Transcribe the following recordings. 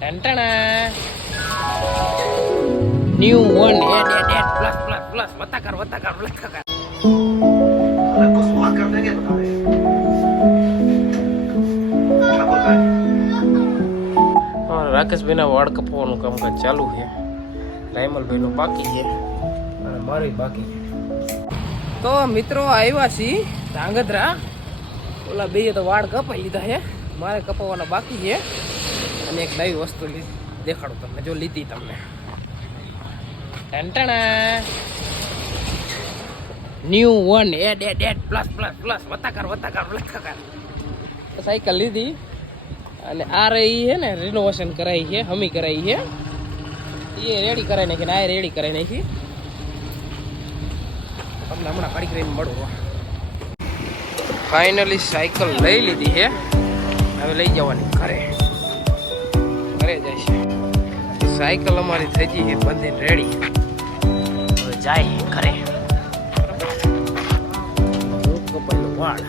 ટંટણા new one add add add plus plus plus વત્તા કર વત્તા કર રાકેશભાઈના વાળ કપવાનું કામકાજ ચાલુ છે. રાયમલભાઈનું બાકી છે. અને મારી બાકી છે. તો મિત્રો આવ્યા છીએ ધાંગધ્રા. ઓલા બે તો વાળ કપાઈ લીધા છે. મારે કપાવવાના બાકી છે. અને એક નવી વસ્તુ દેખાડું તમને, જો લીધી તમને. ટંટણા new one add add add plus plus plus વતાકાર વતાકાર લખાકાર કર સાયકલ લીધી. અને આ રહી છે ને રિનોવેશન કરાવી છે, હમી કરાવી છે. એ રેડી કરાવી નાખી ને આ રેડી કરાઈ નાખી. તમને હમણાં કાઢી કરીને મળું ફાઇનલી સાયકલ લઈ લીધી છે. હવે લઈ જવાની ઘરે. ઘરે જાય છે. સાયકલ અમારી થઈ ગઈ છે બંધીને રેડી. જાય ઘરે. કપાયેલો વાળ.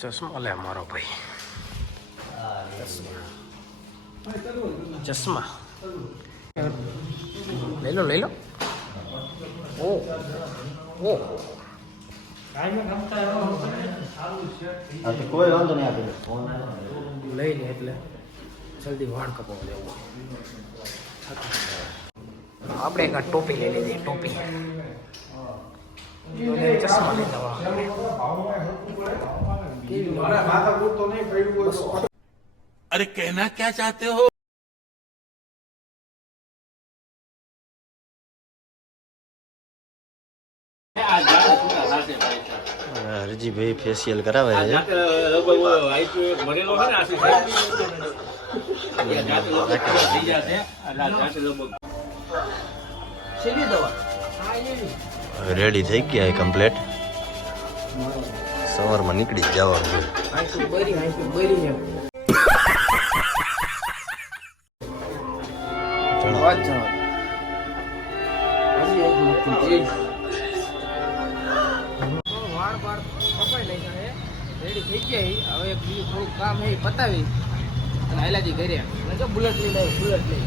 ચશ્મા લે મારો ભાઈ. ચશ્મા. લઈ લો લઈ લો. ઓ ઓ. હા તો કોઈ વાંધો નહીં આપે ફોન લઈ લે એટલે જલ્દી વાળ કપાવ લેવો આપણે એક ટોપી લઈ લીધી ટોપી ચશ્મા લીધા અરે કહેના ક્યાં ચાહતે હો હરજીભાઈ ફેશિયલ કરાવે છે. રેડી થઈ ગયા કમ્પ્લેટ સવારમાં નીકળી જવાનું Thank આંખું બાળ કપાઈ લઈ જાય રેડી થઈ ગયા હવે બીજું થોડુંક કામ એ પતાવી અને હાલાજી ઘરે અને જો બુલેટ લઈ આવ્યો બુલેટ લઈ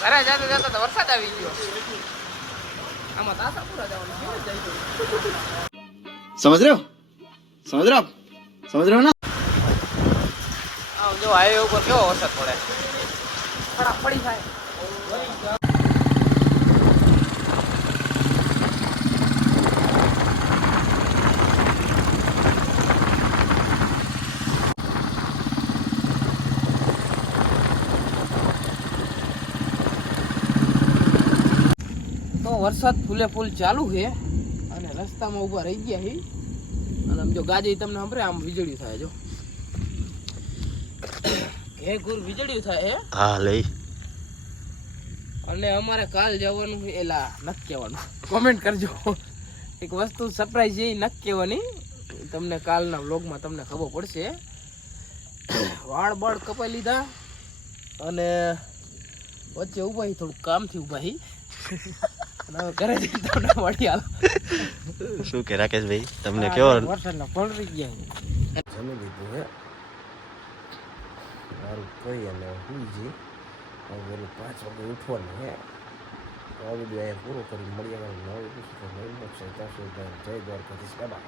ઘરે જતા જતા વરસાદ આવી ગયો. સમજ રહ્યો? સમજ રહ્યો? સમજ રહ્યો ને? જો હાઈવે ઉપર કેવો વરસાદ પડે? પડી જાય. વરસાદ ફૂલે ફૂલ ચાલુ છે અને રસ્તામાં ઊભા રહી ગયા છે અને આમ જો ગાજે તમને સાંભળે આમ વીજળી થાય જો. હે ગુર વીજળી થાય હે? લઈ. અને અમારે કાલ જવાનું છે એલા નક્કી કહેવાનું કોમેન્ટ કરજો. એક વસ્તુ સરપ્રાઈઝ એ નક્કી કહેવાની તમને કાલના વ્લોગમાં તમને ખબર પડશે. વાળ બાળ કપાઈ લીધા. અને વચ્ચે ઊભા હી થોડું કામથી ઊભા ઘરે તમને મળી હાલો શું કે રાકેશભાઈ તમને કેવો વરસાદના પલરી ગયા. જમી લીધું હે. મારું કરી અને હું જઈ હવે પાંચ વાગે ઉઠવાનું હે. આ બધું અહીંયા પૂરો કરી મળીએ નવી છે જય દ્વારકાધીશ. બાબા